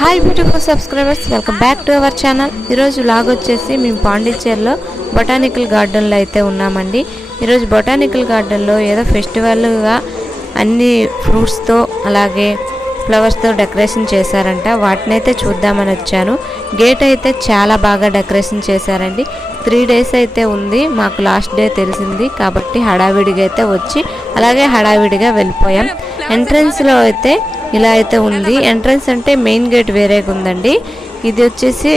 Hi beautiful subscribers, welcome back to our channel. ఈరోజు vlog వచ్చేసి మేము పాండిచ్చేరిలో బొటానికల్ గార్డెన్లో అయితే ఉన్నామండి. ఈరోజు బొటానికల్ గార్డెన్లో ఏదో ఫెస్టివల్గా అన్ని ఫ్రూట్స్తో అలాగే ఫ్లవర్స్తో డెకరేషన్ చేశారంట. వాటిని అయితే చూద్దామని వచ్చాను. గేట్ అయితే చాలా బాగా డెకరేషన్ చేశారండి. 3 days అయితే ఉంది. మాకు లాస్ట్ డే తెలిసింది కాబట్టి హడావిడిగా అయితే వచ్చి అలాగే హడావిడిగా వెళ్ళిపోయాం. ఎంట్రన్స్లో అయితే ఇలా అయితే ఉంది. ఎంట్రన్స్ అంటే మెయిన్ గేట్ వేరేగా ఉందండి. ఇది వచ్చేసి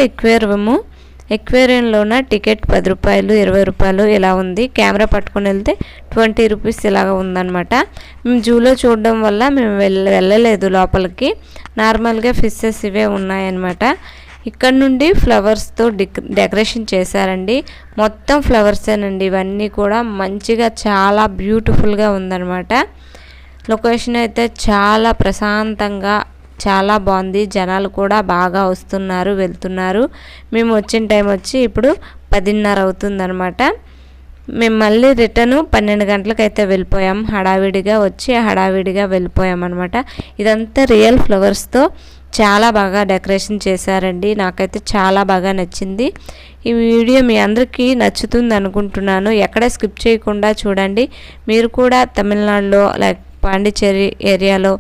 ఎక్వేరియంలోన టికెట్ 10 రూపాయలు 20 రూపాయలు ఇలా ఉంది. కెమెరా పట్టుకొని వెళ్తే 20 రూపీస్ ఇలాగ ఉందన్నమాట. మేము జూలో చూడడం వల్ల మేము వెళ్ళలేదు లోపలికి. నార్మల్గా ఫిషెస్ ఇవే ఉన్నాయన్నమాట. ఇక్కడ నుండి ఫ్లవర్స్తో డెకరేషన్ చేశారండి. మొత్తం ఫ్లవర్సేనండి. ఇవన్నీ కూడా మంచిగా చాలా బ్యూటిఫుల్గా ఉందన్నమాట. లొకేషన్ అయితే చాలా ప్రశాంతంగా చాలా బాగుంది. జనాలు కూడా బాగా వస్తున్నారు వెళ్తున్నారు. మేము వచ్చిన టైం వచ్చి ఇప్పుడు 10:30 అవుతుందన్నమాట. మేము మళ్ళీ రిటర్న్ 12 గంటలకైతే వెళ్ళిపోయాం. హడావిడిగా వచ్చి హడావిడిగా వెళ్ళిపోయాం అనమాట. ఇదంతా రియల్ ఫ్లవర్స్తో చాలా బాగా డెకరేషన్ చేశారండి. నాకైతే చాలా బాగా నచ్చింది. ఈ వీడియో మీ అందరికీ నచ్చుతుంది అనుకుంటున్నాను. ఎక్కడ స్కిప్ చేయకుండా చూడండి. మీరు కూడా తమిళనాడులో లైక్ పాండిచ్చేరి ఏరియాలో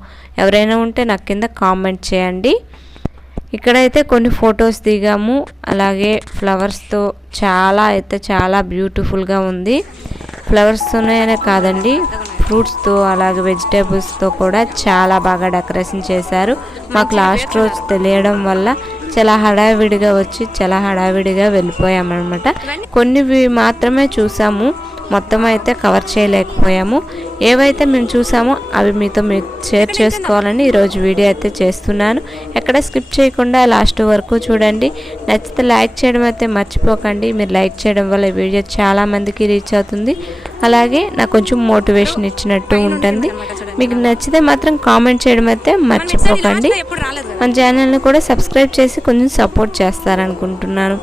ఎవరైనా ఉంటే నాకు కింద కామెంట్ చేయండి. ఇక్కడైతే కొన్ని ఫొటోస్ దిగాము. అలాగే ఫ్లవర్స్తో చాలా బ్యూటిఫుల్గా ఉంది. ఫ్లవర్స్తోనే కాదండి, ఫ్రూట్స్తో అలాగే వెజిటేబుల్స్తో కూడా చాలా బాగా డెకరేషన్ చేశారు. మాకు లాస్ట్ రోజు తెలియడం వల్ల చాలా హడావిడిగా వచ్చి చాలా హడావిడిగా వెళ్ళిపోయామన్నమాట. కొన్ని మాత్రమే చూసాము, మొత్తం అయితే కవర్ చేయలేకపోయాము. ఏవైతే మేము చూసామో అవి మీతో షేర్ చేసుకోవాలని ఈరోజు వీడియో అయితే చేస్తున్నాను. ఎక్కడ స్కిప్ చేయకుండా లాస్ట్ వరకు చూడండి. నచ్చితే లైక్ చేయడం అయితే మర్చిపోకండి. మీరు లైక్ చేయడం వల్ల ఈ వీడియో చాలా మందికి రీచ్ అవుతుంది. అలాగే నాకు కొంచెం మోటివేషన్ ఇచ్చినట్టు ఉంటుంది. మీకు నచ్చితే మాత్రం కామెంట్ చేయడం అయితే మర్చిపోకండి. మన ఛానల్ని కూడా సబ్స్క్రైబ్ చేసి కొంచెం సపోర్ట్ చేస్తారనుకుంటున్నాను.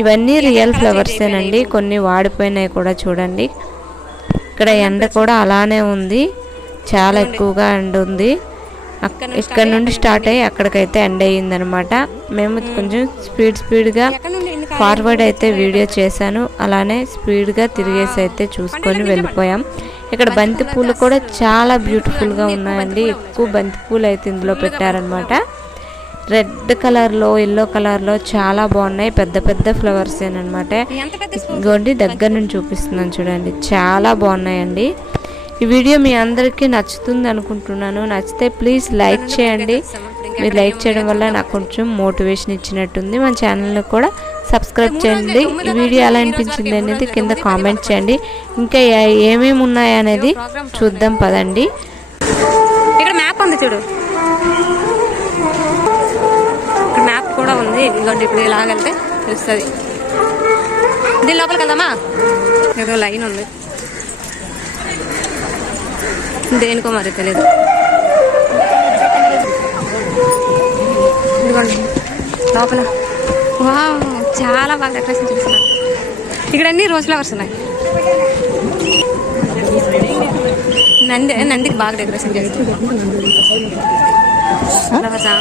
ఇవన్నీ రియల్ ఫ్లవర్సేనండి. కొన్ని వాడిపోయినాయి కూడా చూడండి. ఇక్కడ ఎండ కూడా అలానే ఉంది, చాలా ఎక్కువగా ఎండ ఉంది. ఇక్కడ నుండి స్టార్ట్ అయ్యి అక్కడికైతే ఎండ అయ్యిందనమాట. మేము కొంచెం స్పీడ్గా ఫార్వర్డ్ అయితే వీడియో చేశాను. అలానే స్పీడ్గా తిరిగేసి అయితే చూసుకొని వెళ్ళిపోయాం. ఇక్కడ బంతిపూలు కూడా చాలా బ్యూటిఫుల్గా ఉన్నాయండి. ఎక్కువ బంతిపూలు అయితే ఇందులో పెట్టారనమాట. రెడ్ కలర్లో ఎల్లో కలర్లో చాలా బాగున్నాయి. పెద్ద ఫ్లవర్స్ ఏనమాట. ఇదిగోండి దగ్గర నుంచి చూపిస్తున్నాను చూడండి, చాలా బాగున్నాయండి. ఈ వీడియో మీ అందరికీ నచ్చుతుంది అనుకుంటున్నాను. నచ్చితే ప్లీజ్ లైక్ చేయండి. మీరు లైక్ చేయడం వల్ల నాకు కొంచెం మోటివేషన్ ఇచ్చినట్టుంది. మన ఛానల్ని కూడా సబ్స్క్రైబ్ చేయండి. ఈ వీడియో ఎలా అనిపించింది అనేది కింద కామెంట్ చేయండి. ఇంకా ఏమేమి ఉన్నాయనేది చూద్దాం పదండి. ఇక్కడ మ్యాప్ ఉంది చూడు, మ్యాప్ కూడా ఉంది. ఇదిగోండి ఇప్పుడు ఇలాగెళ్తే తెలుస్తుంది. దీని లోపలికి వెళ్దామా? ఏదో లైన్ ఉంది, దేనికో మరి తెలియదు. ఇదిగోండి లోపల చాలా బాగా డెకరేషన్ చేస్తున్నారు. ఇక్కడ అన్ని రోజ్ ఫ్లవర్స్ ఉన్నాయి. నందికి బాగా డెకరేషన్ చేస్తున్నారు. ఫ్లవర్సా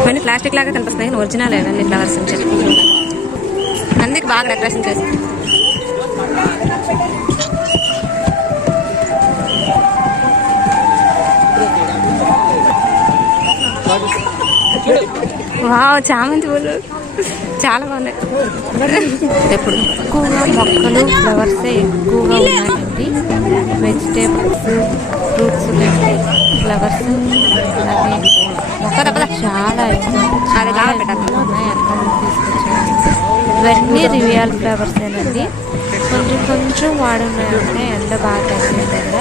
ఇవన్నీ ప్లాస్టిక్ లాగా కనిపిస్తున్నాయి, ఒరిజినల్ ఇవన్నీ ఫ్లవర్స్. నందికి బాగా డెకరేషన్ చేస్తారు. వావ్, చామంతి పూలు చాలా బాగున్నాయి. ఎప్పుడు ఎక్కువగా మొక్కలు ఫ్లవర్సే ఎక్కువగా ఉన్నాయండి. వెజిటేబుల్స్ ఫ్రూట్స్ ఫ్లవర్స్ అలాగే మొక్కలు చాలా ఉన్నాయి. అక్కడ తీసుకొచ్చాను. ఇవన్నీ రియల్ ఫ్లవర్సేనండి. కొంచెం వాడున్నాయంటే ఎండ బాగా తగ్గిన దగ్గర,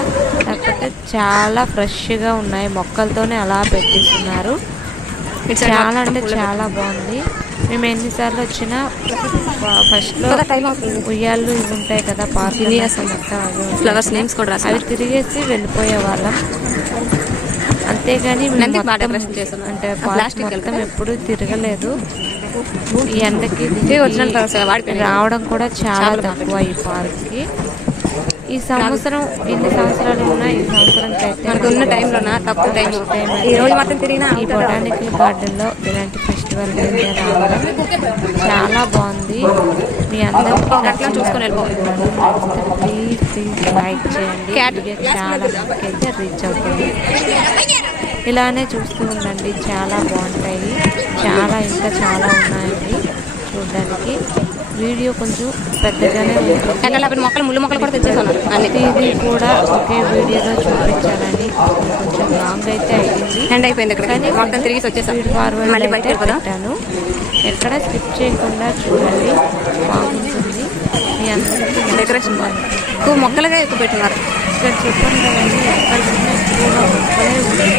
లేకపోతే చాలా ఫ్రెష్గా ఉన్నాయి. మొక్కలతోనే అలా పెట్టిస్తున్నారు. చాలా అంటే చాలా బాగుంది. మేము ఎన్నిసార్లు వచ్చినా ఫస్ట్లో ఉయ్యాళ్ళు ఇవి ఉంటాయి కదా పార్క్, ఫ్లవర్స్ నేమ్స్ కూడా అవి తిరిగేసి వెళ్ళిపోయే వాళ్ళం. అంతేగాని అంటే పార్క్ మొత్తం ఎప్పుడు తిరగలేదు. ఈ ఎండకి రావడం కూడా చాలా తక్కువ ఈ పార్క్కి. ఈ సంవత్సరం ఎన్ని సంవత్సరాలు ఉన్నా ఈ సంవత్సరానికి అయితే మనకు ఉన్న టైంలోనా తక్కువ టైం ఈ రోజు మాత్రం తిరిగినా ఈ బొటానికల్ గార్డెన్లో ఇలాంటి ఫెస్టివల్ అయితే రావడం చాలా బాగుంది. మీ అందరికీ అట్లా చూసుకొని వెళ్ళిపోవాలి. ప్లీజ్ లైక్ చేయండి. వీడియో చాలా మందికి అయితే రీచ్ అవుతుంది. ఇలానే చూస్తూ ఉండండి, చాలా బాగుంటాయి. ఇంకా చాలా ఉన్నాయండి చూడడానికి. వీడియో కొంచెం పెద్దగానే ఉంటుంది. మొక్కలు ముళ్ళు మొక్కలు కూడా తెచ్చేస్తున్నారు. ఇది కూడా ఒకే వీడియోలో చూపించాలని కొంచెం లాంగ్ అయితే అయింది. ఎండ్ అయిపోయింది ఇక్కడ, కానీ మొత్తం తిరిగి వచ్చేసాను. ఫార్వర్డ్ అయితే పెట్టాను. ఎక్కడ స్కిప్ చేయకుండా చూడండి, బాగుంటుంది. మీ అందరికీ డెకరేషన్ ఎక్కువ మొక్కలుగా ఎక్కువ పెట్టినారు. ఇక్కడ చెప్పండి కదండి, ఎక్కడ ఎక్కువగా మొక్కలే ఉన్నాయి.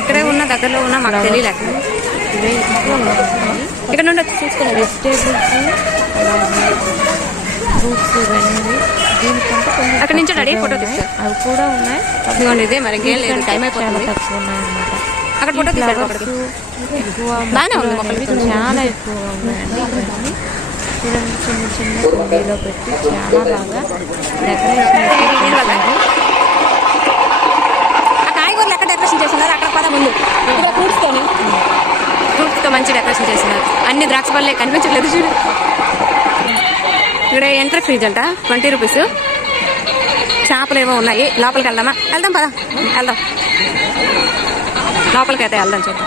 ఇక్కడే ఉన్న దగ్గరలో ఉన్న మాకు తెలియలేక ఇవే ఎక్కువ వస్తున్నాయి. ఇక్కడ నుండి వచ్చి చూసుకున్నాం. వెజిటేబుల్స్, ఫ్రూట్స్ ఇవన్నీ దీనికంటే కొంచెం అక్కడ నుంచి రెడీ ఫోటో తీస్తారు. అవి కూడా ఉన్నాయి. ఇదిగోండి, ఇదే మరి ఇంకేం లేదు, టైం అయిపోతుంది. చాలా తక్కువ ఉన్నాయన్నమాట. అక్కడ ఫోటో తీస్తారు. ఎక్కువ బాగానే ఉంది, మొక్కలు చాలా ఎక్కువగా ఉన్నాయండి. ఇవన్నీ చూడండి, చిన్న కుండీలో పెట్టి చాలా బాగా డెకరేషన్ చేశారు. ఆ కాయగూరలు ఎక్కడ డెకరేషన్ చేస్తున్నారు? అక్కడ పద ముందు ఇక్కడ ఫ్రూట్స్తో మంచి డెకరేషన్ చేస్తున్నారు. అన్ని ద్రాక్ష పళ్ళే కనిపించట్లేదు చూడు. ఇక్కడ ఎంట్రీ ఫ్రీజ్ అంట, 20 రూపీస్. చేపలు ఏవో ఉన్నాయి. లోపలికి వెళ్దామా? వెళ్దాం పదా, వెళ్దాం. లోపలికి అయితే వెళ్దాం. చూద్దాం.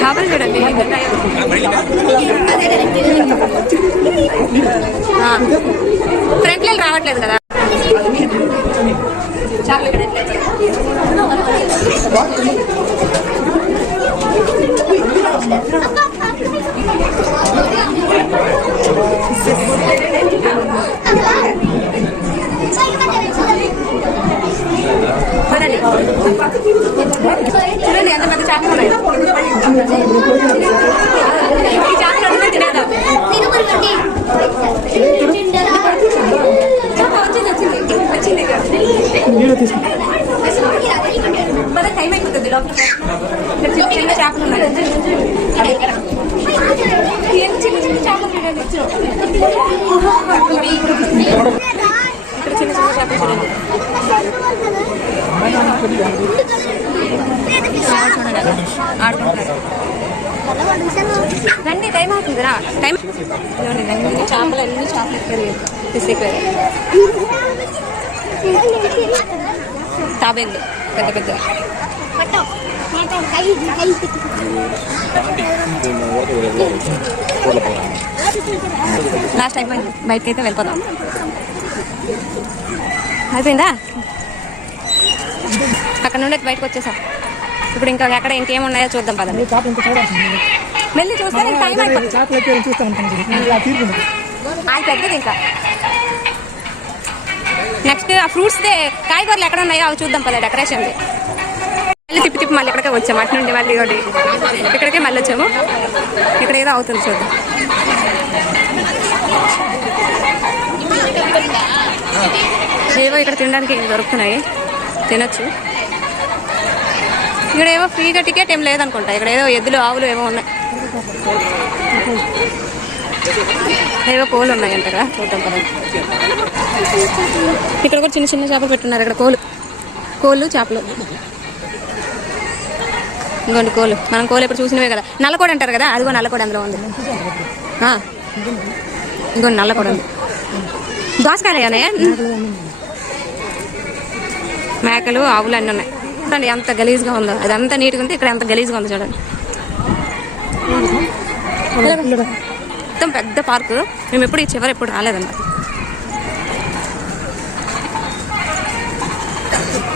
చేపలు చూడండి. ఫ్రంట్లో రావట్లేదు కదా చేపలు. చూడండి ఎంత పెద్ద చేపలు ఉన్నాయి. ఈ చేపలు అడుగుతుంది తినేదా? వచ్చింది టైం అయిపోతుంది. లోపల చిన్న చేపలు ఉన్నాయి. చిన్న చిన్న చేపలు చూడండి. ఇక్కడ చిన్న చిన్న చేపలు చూడండి. ఆడుకుంటారు. రండి, టైం అవుతుంది రా. టైం చేపలు అన్ని చేపలు ఎక్కారు. తాబేళ్ళు పెద్ద పెద్ద. లాస్ట్ అయిపోయింది, బయటకి అయితే వెళ్ళిపోదాం. అయిపోయిందా? అక్కడ నుండి బయటకు వచ్చేసాం. ఇప్పుడు ఇంకా ఎక్కడ ఇంకేమున్నాయో చూద్దాం పదండి. వెళ్ళి చూస్తే టైం అయిపోతుంది. పెద్దది ఇంకా. నెక్స్ట్ ఆ ఫ్రూట్స్ కాయగూరలు ఎక్కడ ఉన్నాయో అవి చూద్దాం పద. డెకరేషన్ మళ్ళీ తిప్పి మళ్ళీ ఇక్కడికే వచ్చాము. అటు నుండి మళ్ళీ ఇక్కడికే మళ్ళీ వచ్చాము. ఇక్కడ ఏదో అవుతుంది చూద్దాం. ఏవో ఇక్కడ తినడానికి దొరుకుతున్నాయి, తినొచ్చు. ఇక్కడ ఏవో ఫ్రీగా టికెట్ ఏం లేదనుకుంటా. ఇక్కడ ఏదో ఎద్దులు ఆవులు ఏవో ఉన్నాయి. ఏవో కోళ్ళు ఉన్నాయంటగా, చూద్దాం కదా. ఇక్కడ కూడా చిన్న చిన్న చేపలు పెట్టున్నారు. ఇక్కడ కోళ్ళు చేపలు. ఇంకోండి కోళ్ళు. మనం కోళ్ళు ఎప్పుడు చూసినవే కదా. నల్లకోడి అంటారు కదా, అదిగో నల్లకోడి అందులో ఉంది. ఇంకోండి నల్లకోడి ఉంది. దోసకాయలు మేకలు ఆవులు అన్నీ ఉన్నాయి. చూడండి ఎంత గలీజ్గా ఉందో. అది అంత నీట్గా ఉంది, ఇక్కడ ఎంత గలీజ్గా ఉందో చూడండి. మొత్తం పెద్ద పార్కు. మేము ఎప్పుడు ఈ చివరి ఎప్పుడు రాలేదన్నమాట.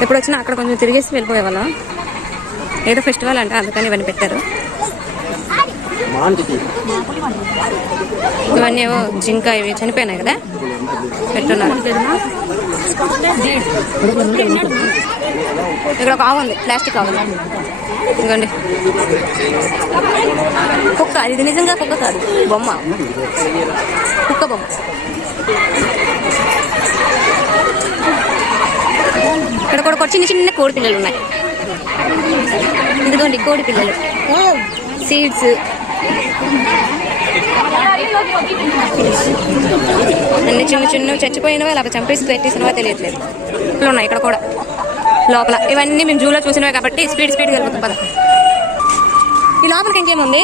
ఎప్పుడు వచ్చినా అక్కడ కొంచెం తిరిగేసి వెళ్ళిపోయేవాళ్ళం. ఏదో ఫెస్టివల్ అంటే అందుకని ఇవన్నీ పెట్టారు. ఇవన్నీ ఏవో జింక ఇవి చనిపోయినాయి కదా పెట్టున్నారు. ఇక్కడ ఒక ఆవు ఉంది, ప్లాస్టిక్ ఆవు. ఇంకోండి కుక్క. ఇది నిజంగా కుక్క కాదు, బొమ్మ, కుక్క బొమ్మ. ఇక్కడ కూడా చిన్న చిన్న కోడి పిల్లలు ఉన్నాయి. ఇదిగోండి కోడి పిల్లలు, సీడ్స్. అన్ని చిన్న చిన్న చచ్చిపోయినవా అలా చంపేసి పెట్టేసినవా తెలియట్లేదు. ఇప్పుడు ఉన్నాయి ఇక్కడ కూడా లోపల. ఇవన్నీ మేము జూలో చూసినవే కాబట్టి స్పీడ్గా వెళ్ళిపోతాం. పద ఈ లోపలికి ఇంకేముంది,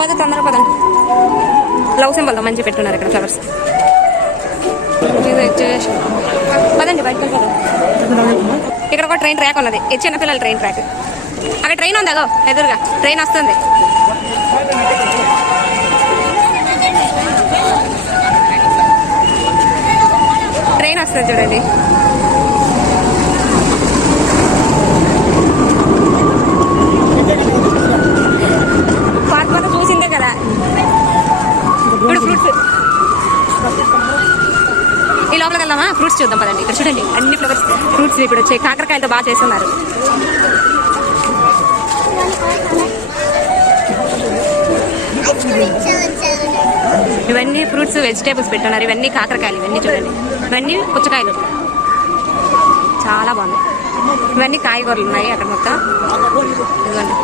పద తొందరగా పదండి. లవ్ సింబల్తో మంచిగా పెట్టున్నారు ఇక్కడ ఫ్లవర్స్. పదండి బయటకు పదండి. ఇక్కడ ఒక ట్రైన్ ట్రాక్ ఉన్నది, చిన్నపిల్లల ట్రైన్ ట్రాక్. అక్కడ ట్రైన్ ఉంది, అదో ఎదురుగా ట్రైన్ వస్తుంది. ట్రైన్ వస్తుంది చూడండి. పాత చూసిందే కదా. ఇప్పుడు ఫ్రూట్స్ ఈ లోపలికి వెళ్దామా, ఫ్రూట్స్ చూద్దాం పదండి. ఇక్కడ చూడండి అన్ని ఫ్లవర్స్ ఫ్రూట్స్ ఇప్పుడు వచ్చాయి. కాకరకాయలతో బాగా చేస్తున్నారు. ఇవన్నీ ఫ్రూట్స్ వెజిటేబుల్స్ పెట్టున్నారు. ఇవన్నీ కాకరకాయలు, ఇవన్నీ చూడండి. ఇవన్నీ పుచ్చకాయలు చాలా బాగున్నాయి. ఇవన్నీ కాయగూరలు ఉన్నాయి అక్కడ మొత్తం. ఇదిగోండి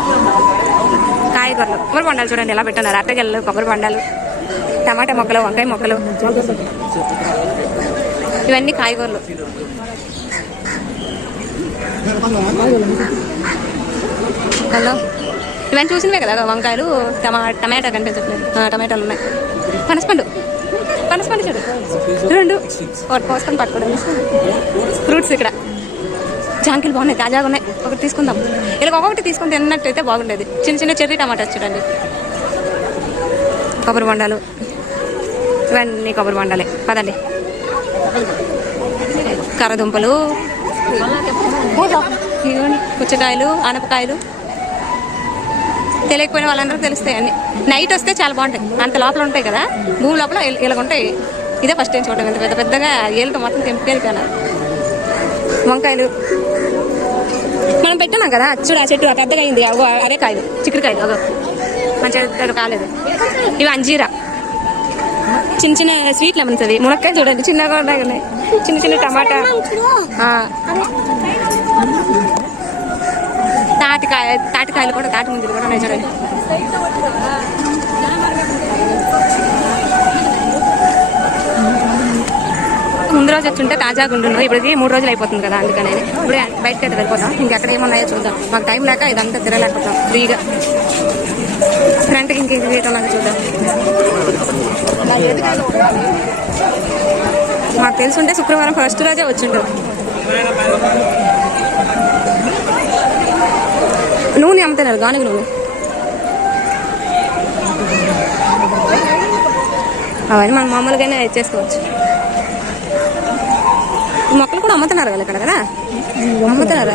కాయగూరలు, కొబ్బరి బొండాలు చూడండి ఎలా పెట్టున్నారు. అట్టగెళ్ళు, కొబ్బరి బొండాలు, టమాటా మొక్కలు, వంకాయ మొక్కలు, ఇవన్నీ కాయగూరలు. హలో ఇవన్నీ చూసినవే కదా వంకాయలు, టమాటా కనిపించట్లేదు. టమాటాలు ఉన్నాయి. పనసపండు చూడు, రెండు కోసుకొని పట్టుకోవడం. ఫ్రూట్స్ ఇక్కడ జాంకిలు బాగున్నాయి, తాజాగా ఉన్నాయి. ఒకటి తీసుకుందాం. ఇలా ఒక్కొక్కటి తీసుకొని తిన్నట్టయితే బాగుండేది. చిన్న చిన్న చెర్రీ టమాటాస్ చూడండి. కొబ్బరి బొండాలు, ఇవన్నీ కొబ్బరి బొండాలే. పదండి. కర్రదుంపలు, పుచ్చకాయలు, ఆనపకాయలు. తెలియకపోయిన వాళ్ళందరూ తెలుస్తాయి అన్ని. నైట్ వస్తే చాలా బాగుంటాయి. అంత లోపల ఉంటాయి కదా, భూమి లోపల ఇలాగ ఉంటాయి. ఇదే ఫస్ట్ టైం చూడడం. ఇంత పెద్ద పెద్దగా ఏళ్ళతో మొత్తం తెంపుకెళ్తాను. వంకాయలు మనం పెట్టినాం కదా, చూడు ఆ చెట్టు పెద్దగా అయింది. అదే కాయలు, చిక్కుడుకాయలు అదో మంచిగా కాలేదు. ఇవి అంజీరా, చిన్న చిన్న స్వీట్ లెమన్స్. అవి మునక్కాయలు చూడండి చిన్నగా ఉన్నాయి. చిన్న చిన్న టమాటా, తాటికాయలు కూడా, తాటి ముంజలు కూడా ఉన్నాయి చూడండి. ముందు రోజు వచ్చి ఉంటే తాజాగా ఉంటున్నాం. ఇప్పటికి 3 రోజులు అయిపోతుంది కదా, అందుకని ఇప్పుడు బయటకి అయితే వెళ్ళిపోతాం. ఇంకెక్కడ ఏమున్నాయో చూద్దాం. మాకు టైం లేక ఇదంతా తిరగలేకపోతాం ఫ్రీగా. ఫ్రంట్కి ఇంకేం ఉన్నాయో చూద్దాం. మాకు తెలుసుంటే శుక్రవారం ఫస్ట్ రోజే వచ్చిండు. నూనె అమ్ముతున్నారు, గానుగ నూనె. అవన్నీ మనం మామూలుగానే చేసుకోవచ్చు. మొక్కలు కూడా అమ్ముతున్నారు కదా ఇక్కడ, కదా అమ్ముతున్నారు.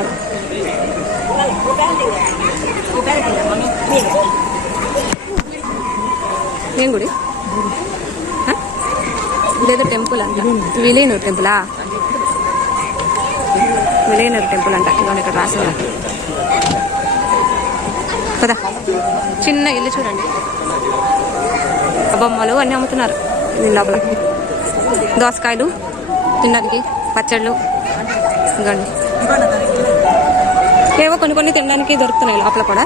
ఏం గుడి ఇదేదో టెంపుల్ అంట, విలీనూరు టెంపులా? విలీనూరు టెంపుల్ అంట. ఇవన్నీ ఇక్కడ రాసిన కదా. చిన్న ఇల్లు చూడండి, బొమ్మలు అన్నీ అమ్ముతున్నారు దీని లోపల. దోసకాయలు తినడానికి, పచ్చళ్ళు, ఇంకండి ఏవో కొన్ని తినడానికి దొరుకుతున్నాయి లోపల కూడా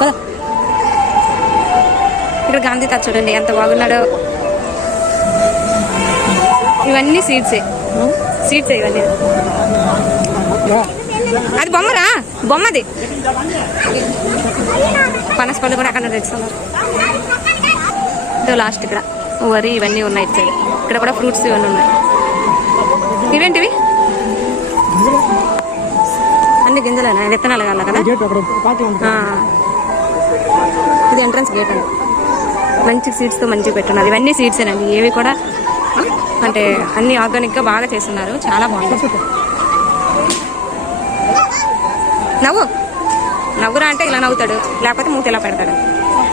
కదా. ఇక్కడ గాంధీ తాత చూడండి ఎంత బాగున్నాడో. ఇవన్నీ సీడ్సే ఇవన్నీ. అది బొమ్మరా, బొమ్మది. పనసపళ్ళు కూడా అక్కడ తెచ్చుకున్నారు. లాస్ట్ ఇక్కడ వరి ఇవన్నీ ఉన్నాయి. ఇటు సైడ్ ఇక్కడ కూడా ఫ్రూట్స్ ఇవన్నీ ఉన్నాయి. ఇవేంటివి అన్ని గింజలేనా, విత్తనాలు కాల కదా. ఇది ఎంట్రన్స్ గేట్ అండి. మంచి సీడ్స్తో మంచిగా పెట్టున్నారు. ఇవన్నీ సీడ్సేనండి. ఏవి కూడా అంటే అన్ని ఆర్గానిక్గా బాగా చేస్తున్నారు. చాలా బాగుంది. నవ్వురా అంటే ఇలా నవ్వుతాడు, లేకపోతే మూత ఇలా పెడతాడు.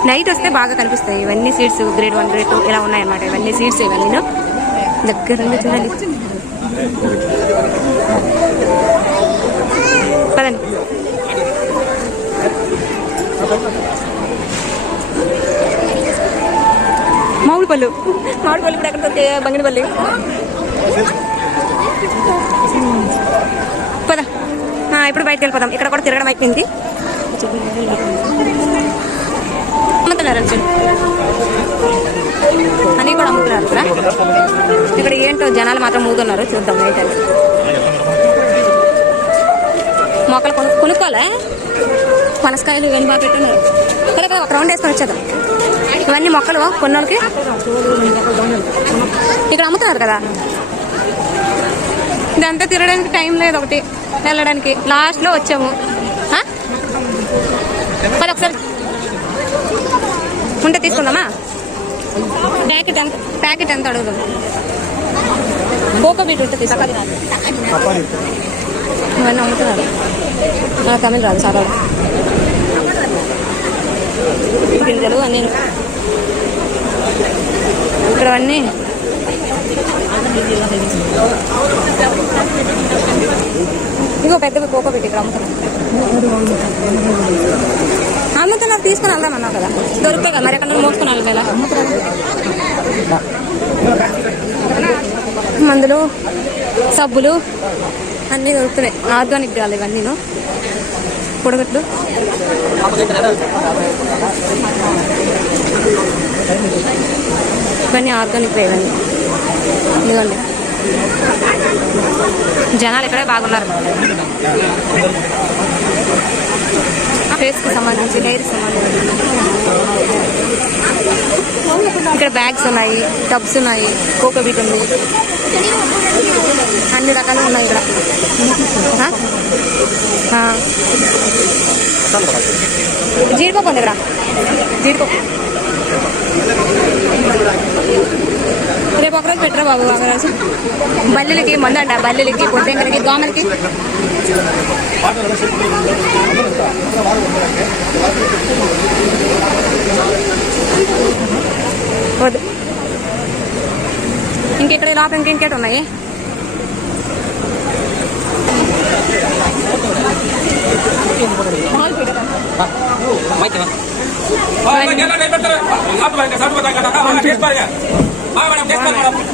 నైట్ వస్తే బాగా కనిపిస్తాయి. ఇవన్నీ సీడ్స్ గ్రేడ్ 1 గ్రేడ్ 2 ఇలా ఉన్నాయన్నమాట. ఇవన్నీ సీడ్స్ ఇవన్నీ దగ్గర చూడాలి. పదండి. మామిడిపళ్ళు కూడా ఎక్కడ దొరికే, బంగినపల్లి. పద ఇప్పుడు బయటకు వెళ్ళిపోదాం. ఇక్కడ కూడా తిరగడం అయిపోయింది. అమ్ముతున్నారు వచ్చి అని కూడా అమ్ముతున్నారు ఇక్కడ. ఇక్కడ ఏంటో జనాలు మాత్రం మూతున్నారు, చూద్దాం ఏంటంటే. మొక్కలు కొనుక్కోవాలా? పనసకాయలు ఇవన్నీ బాగా పెట్టున్నారు. ఇక్కడ ఒక రౌండ్ వేసుకొని వచ్చేద్దాం. ఇవన్నీ మొక్కలు కొన్నోళ్ళకి ఇక్కడ అమ్ముతున్నారు కదా. ఇదంతా తిరగడానికి టైం లేదు, ఒకటి వెళ్ళడానికి లాస్ట్లో వచ్చాము. మరి ఒకసారి ఉంటే తీసుకుందామా? ప్యాకెట్ ఎంత అడుగుదాం? కోకో బీట్ ఉంటే తీసుకోవాలి. ఇవన్నీ అమ్ముతున్నారు. తమిళ రాదు సార్, గింజలు అన్నీ ఇక్కడ అన్నీ. ఇగో పెద్ద కోకో బీట్ ఇక్కడ అమ్ముతున్నారు. తీసుకుని వెళ్దామన్నావు కదా, దొరుకుతాయి కదా. మరి ఎక్కడ మోసుకుని వెళ్ళాలి. మందులు, సబ్బులు అన్నీ దొరుకుతున్నాయి. ఆర్గానిక్ కాదు ఇవన్నీ, పొడగట్లు. ఇవన్నీ ఆర్గానిక్ ఇవన్నీ. ఇదిగోండి, జనాలు ఇక్కడే బాగున్నారు. ఫేస్కి సంబంధించి, హెయిర్కి సంబంధించి ఇక్కడ బ్యాగ్స్ ఉన్నాయి, టబ్స్ ఉన్నాయి, కోకో బీట్ ఉంది, అన్ని రకాలు ఉన్నాయి ఇక్కడ. జీడిపప్పు ఉంది ఇక్కడ, జీడిపప్పు. రేపు ఒకరోజు పెట్టరా బాబు, ఒకరోజు బల్లిలకి మందు అంట, బల్లిలకి, పొట్టెంకలకి, దోమలకి. వద్దు. ఇంకెక్కడ లోపల ఇంకేటి ఉన్నాయి?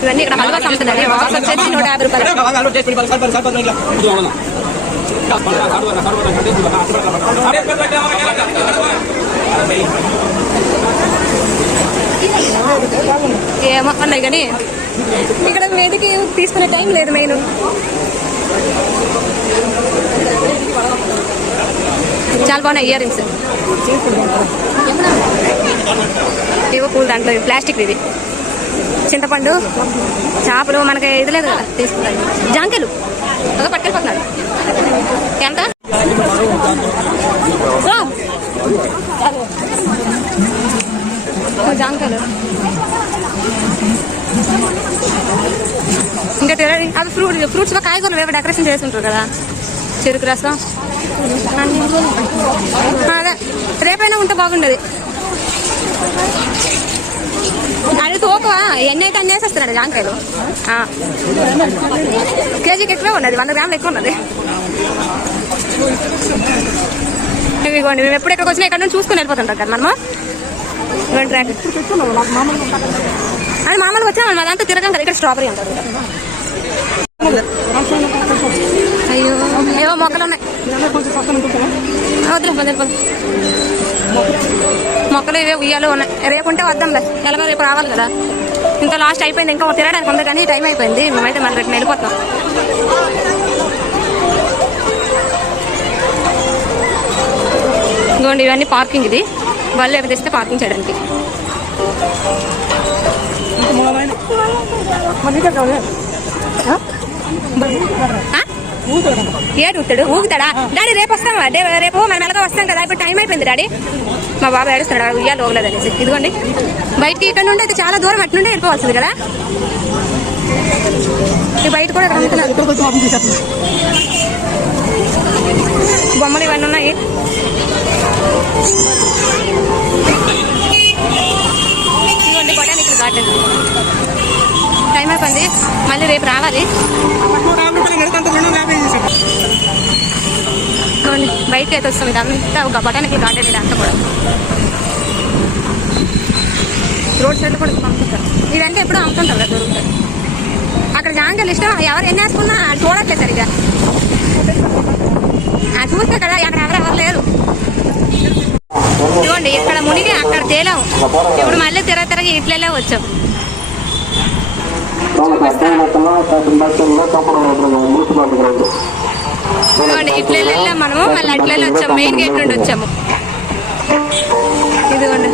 ఇవన్నీ ఇక్కడ హల్వా అమ్ముతున్నారు. బాక్స్ వచ్చేసి 150 రూపాయలు. ఏమో అన్నాయి కానీ ఇక్కడ వేదికి తీసుకునే టైం లేదు. మెయిన్ చాలా బాగున్నాయి ఇయర్ రింగ్స్. ఏవో పూలు దాంట్లో ప్లాస్టిక్. ఇవి చింతపండు, చేపలు, మనకి ఇది లేదు కదా తీసుకుంటాయి. జాంకాయలు ఒక పట్టుకెళ్ళిపోతున్నాడు. ఎంత? జాంకాయలు ఇంకా అవి ఫ్రూట్స్ లో కాయగూరలు ఏవో డెకరేషన్ చేసి ఉంటారు కదా. చెరుకు రసం అదే రేపైనా ఉంటే బాగుండేది. అది తోకవా? ఎన్ని అయితే అన్నీ వేసేస్తున్నాడు జాంకాయలు. కేజీకి ఎక్కువ ఉన్నది, 100 గ్రాములు ఎక్కువ ఉన్నది. ఇదిగోండి, మేము ఎప్పుడు ఎక్కడికి వచ్చినా ఇక్కడ నుంచి చూసుకుని వెళ్ళిపోతుంటాం కదా మనము. ట్రాక్ అది మామూలుగా వచ్చా అదంతా తిరగం కదా. ఇక్కడ స్ట్రాబెరీ అంటారు. అయ్యో ఏవో మొక్కలు ఉన్నాయి. వద్దులే మొక్కలు ఇవే ఉయ్యాలు ఉన్నాయి. రేపు ఉంటే వద్దాంలే, ఎలాగో రేపు రావాలి కదా. ఇంకా లాస్ట్ అయిపోయింది, ఇంకా తిరగడానికి ఉంది కానీ టైం అయిపోయింది. మేమైతే మళ్ళీ రేపు వెళ్ళిపోతాం. ఇదిగోండి, ఇవన్నీ పార్కింగ్. ఇది బళ్ళు ఎక్కడ తెస్తే పార్కింగ్ చేయడానికి. ఏడు ఊతాడు? ఊగుతాడా డాడీ? రేపు వస్తాం, రేపు మనం ఎలాగో వస్తాం కదా. ఇప్పుడు టైం అయిపోయింది డాడీ. మా బాబు ఏడుస్తున్నాడు ఉయ్యాలు ఊగలేదనేసి. ఇదిగోండి, బయటికి ఇక్కడ నుండి అయితే చాలా దూరం అటు నుండి వెళ్ళిపోవాల్సింది కదా. ఈ బయట కూడా బొమ్మలు ఇవన్నీ ఉన్నాయి. ఇదిగోండి బొటానికల్ గార్డెన్. టైం అయిపోయింది, మళ్ళీ రేపు రావాలి. బయటకి అయితే వస్తాం. ఇదంతా ఒక బొటానికల్ గార్డెన్. ఇదంతా కూడా రోడ్ సైడ్ కూడా పంపిస్తారు. ఇదంతా ఎప్పుడూ అమ్ముతుంటారు కదా, దొరుకుతాయి. అక్కడ జాంకాయలు ఇష్టం, ఎవరు ఎన్ని వేసుకున్నా చూడట్లేదు సరిగా. చూస్తే కదా అక్కడ ఎవరు లేరు. ఇదిగోండి ఇక్కడ మునిగి అక్కడ తేలాం. ఇప్పుడు మళ్ళీ తిరగి ఇట్లే వచ్చాం. ఇదిగోండి ఇట్లే వెళ్ళాం మనము, మళ్ళీ అట్లే వచ్చాము. మెయిన్ గేట్ నుండి వచ్చాము. ఇదిగోండి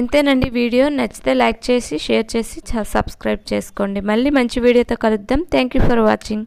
ఇంతేనండి వీడియో. నచ్చితే లైక్ చేసి షేర్ చేసి సబ్స్క్రైబ్ చేసుకోండి. మళ్ళీ మంచి వీడియోతో కలుద్దాం. Thank you for watching.